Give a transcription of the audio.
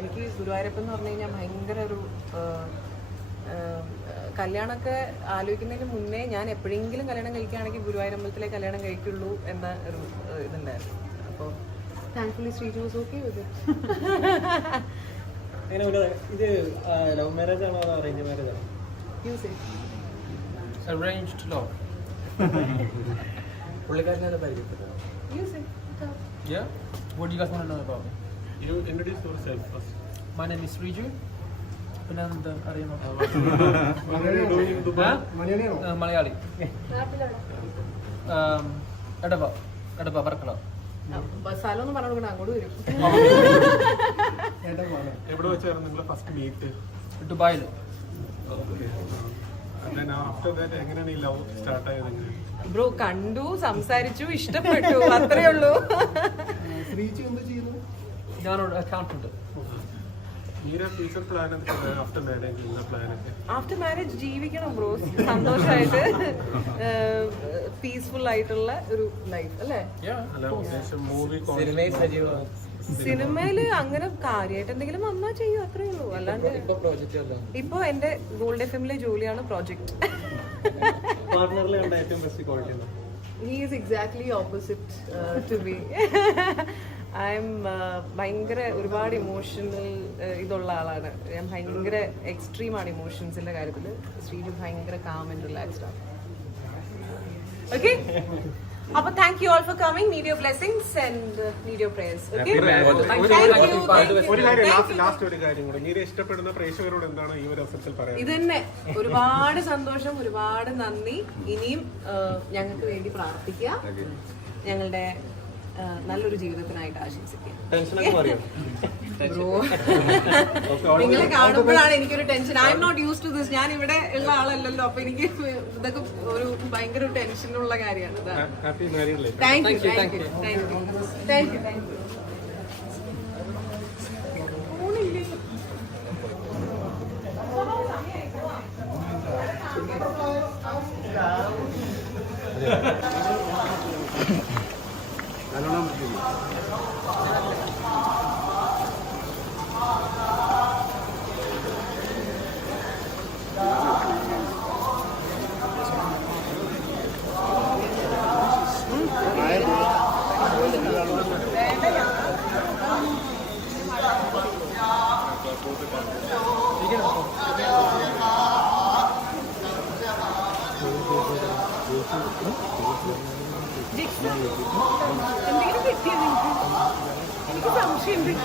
എനിക്ക് ഗുരുവായൂരപ്പൻ എന്ന് പറഞ്ഞു കഴിഞ്ഞാൽ ഭയങ്കര ഒരു കല്യാണമൊക്കെ ആലോചിക്കുന്നതിന് മുന്നേ ഞാൻ എപ്പോഴെങ്കിലും കല്യാണം കഴിക്കുകയാണെങ്കിൽ ഗുരുവായൂരമ്പലത്തിലെ കല്യാണം കഴിക്കുള്ളൂ എന്ന ഒരു ഇതുണ്ടായിരുന്നു. അപ്പോൾ thankfully Sreeju was okay with ഇത് ലവ് മാരേജ് ആണോ അതോ അറേഞ്ച് മാരേജ് ആണോ? Yours arranged love. പുള്ളിക്കാരനെ പരിചയപ്പെട്ടത് yours Yeah? What do you guys want to know about me? You introduce yourself first. My name is Riju. പിന്നെ എന്താ അറിയുമോ What are you doing in Dubai? ആ, Malayali Um, Edava Edava Varkala സ്ഥലം പറഞ്ഞു കൊടുക്കണം അങ്ങോട്ട് വരും. എവിടെ വെച്ചായിരുന്നു നിങ്ങളെ ഫസ്റ്റ് മീറ്റ് ദുബായിൽ ആഫ്റ്റർ ദാറ്റ് എങ്ങനെയാണ് ഈ ലവ് സ്റ്റാർട്ട് ആയത് എങ്ങനെ? ബ്രോ കണ്ടു സംസാരിച്ചു ഇഷ്ടപ്പെട്ടു അത്രേ ഉള്ളൂ. ശ്രീജി എന്ത് ചെയ്യുന്നു ഞാനൊരു അക്കൗണ്ട് ആഫ്റ്റർ മാരേജ് ജീവിക്കണം ബ്രോ സന്തോഷമായിട്ട് പീസ്ഫുൾ ആയിട്ടുള്ള ഒരു ലൈഫ് അല്ലേ? സിനിമയിൽ അങ്ങനെ കാര്യമായിട്ട് എന്തെങ്കിലും വന്നാ ചെയ്യും അത്രേ ഉള്ളൂ. അല്ലാണ്ട് ഇപ്പൊ എന്റെ ഗോൾഡ് എഫ് എമ്മിലെ ജോലിയാണ് project he's exact he is exactly opposite to be I'm ഭയങ്കര ഒരുപാട് ഇമോഷണൽ ഇതുള്ള ആളാണ്. ഞാൻ ഭയങ്കര എക്സ്ട്രീമാണ് ഇമോഷൻസിന്റെ കാര്യത്തിൽ ശ്രീജു ഭയങ്കര കാം ആൻഡ് റിലാക്സ്ഡ് ആണ്. ഓക്കെ അപ്പൊ thank you all for coming need your blessings and need your prayers okay ഒരു കാര്യം ലാസ്റ്റ് ലാസ്റ്റ് ഒരു കാര്യം കൂടെ. ഇഷ്ടപ്പെടുന്ന പ്രേക്ഷകരോട് എന്താണ് ഈ ഒരു അവസരത്തിൽ പറയാൻ ഇത് തന്നെ. ഒരുപാട് സന്തോഷം ഒരുപാട് നന്ദി. ഇനിയും ഞങ്ങൾക്ക് വേണ്ടി പ്രാർത്ഥിക്കുക. ഞങ്ങളുടെ നല്ലൊരു ജീവിതത്തിനായിട്ട് ആശംസിക്കുക നിങ്ങളെ കാണുമ്പോഴാണ് എനിക്കൊരു tension. I'm not used to this ഞാൻ ഇവിടെ ഉള്ള ആളല്ലല്ലോ. അപ്പൊ എനിക്ക് ഇതൊക്കെ ഒരു ഭയങ്കര ടെൻഷനുള്ള കാര്യമാണ്. Thank you thank you thank you thank you thank you എന്തെങ്കിലും Şimdi